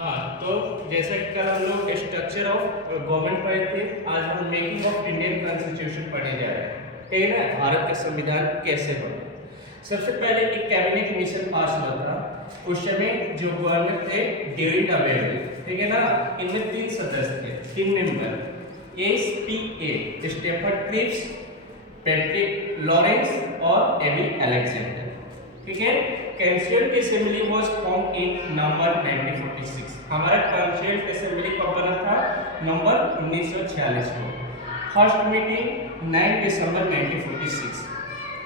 हाँ, तो जैसा कि कल हम लोग स्ट्रक्चर ऑफ गवर्नमेंट पढ़े थे, आज हम मेकिंग ऑफ इंडियन कॉन्स्टिट्यूशन पढ़ने जा रहे हैं। ठीक है ना, भारत का संविधान कैसे बना। सबसे पहले एक कैबिनेट मिशन पास हुआ था। उस समय जो गवर्नर थे डेविड अबेडे, ठीक है ना, इनमें 3 सदस्य थे, 3 member, SPA Stafford Cripps, Patrick Lawrence और एबी अलेक्जेंडर। ठीक है, constituent assembly was formed in November 1946। हमारा कॉन्स्टिट्यूएंट असेंबली कब बना था? नवंबर 1946 को। फर्स्ट मीटिंग 9 दिसंबर 1946।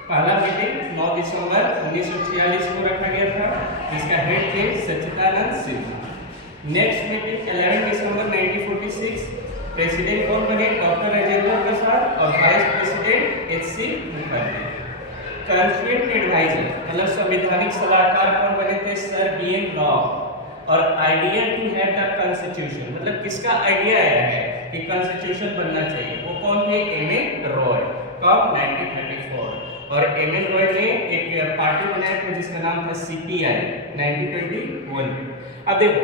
पहला मीटिंग 9 दिसंबर 1946 को रखा गया था, जिसका हेड थे Sachchidananda Sinha. Next meeting 11 December 1946। President कौन बने? डॉक्टर राजेंद्र प्रसाद और vice president HC Mukherjee. Constituent adviser मतलब संवैधानिक सलाहकार कौन बने थे? Sir BN Rau. और idea to have the constitution मतलब किसका आइडिया आया है कि कॉन्स्टिट्यूशन बनना चाहिए, वो कौन थे? MN रॉय। कब? 1934। और MN रॉय ने एक पार्टी बनाया था जिसका नाम था CPI 1921। अब देखो,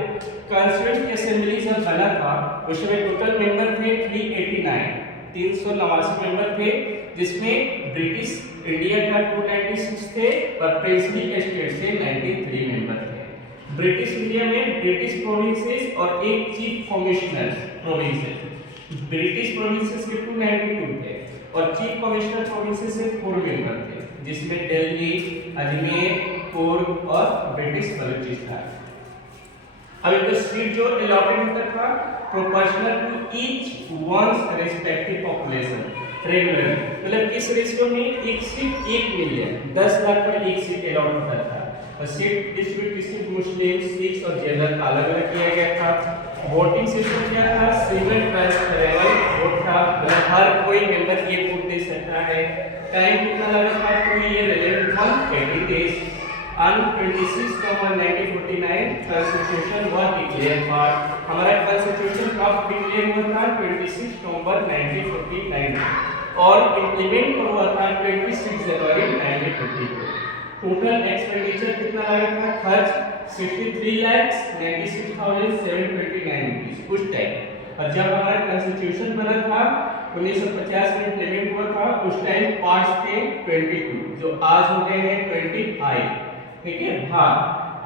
कॉन्स्टिट्यूएंट असेंबली जब बना था उस समय टोटल मेंबर थे 389 मेंबर थे, जिसमें ब्रिटिश इंडिया का 296 थे और प्रिंसली स्टेट से 93 मेंबर थे। ब्रिटिश इंडिया में ब्रिटिश प्रोविंसेस और एक chief commissioner provinces. British provinces के 292 थे और चीफ कमिश्नर प्रोविंसेस से 4 मेंबर थे, जिसमें दिल्ली, अजमेर, कुर्ग और ब्रिटिश बलूचिस्तान। अब इनका सीट जो अलॉटेड होता था proportional to each one's respective population regular, मतलब किस रेशियो में? एक सीट 1 मिलियन, 10 लाख पर एक सीट अलॉट होता था। और सीट डिस्ट्रीब्यूट किसी मुस्लिम, सिख और जनरल अलग अलग किया गया था। वोटिंग सिस्टम क्या था? सिंगल प्रेफरेबल वोट था, मतलब हर कोई मेंबर ये वोट दे सकता है। टाइम कितना लगा था? 2 year 180 days. On 26 November 1949 constitution हुआ डिक्लेयर फॉर। हमारा कॉन्स्टिट्यूशन कब डिक्लेयर हुआ था? 26 नवंबर 1949 और इम्प्लीमेंट हुआ था 26 जनवरी 1952। टोटल एक्सपेंडिचर कितना लगा था? खर्च 63,96,729 रुपीस उस टाइम। और जब हमारा कॉन्स्टिट्यूशन बना था 1950 में इम्प्लीमेंट हुआ था, उस टाइम पार्ट्स थे 22, जो आज हो गए हैं 25। ठीक है, हाँ,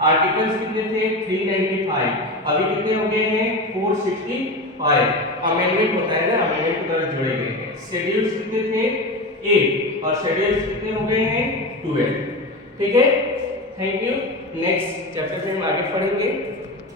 आर्टिकल्स कितने थे? 395, अभी कितने हो गए हैं? 465। अमेंडमेंट होता है ना, अमेंडमेंट के द्वारा जोड़े गए हैं। शेड्यूल्स कितने थे? 8 और शेड्यूल्स कितने हो गए हैं? 12। ठीक है, थैंक यू। नेक्स्ट चैप्टर में हम आगे पढ़ेंगे।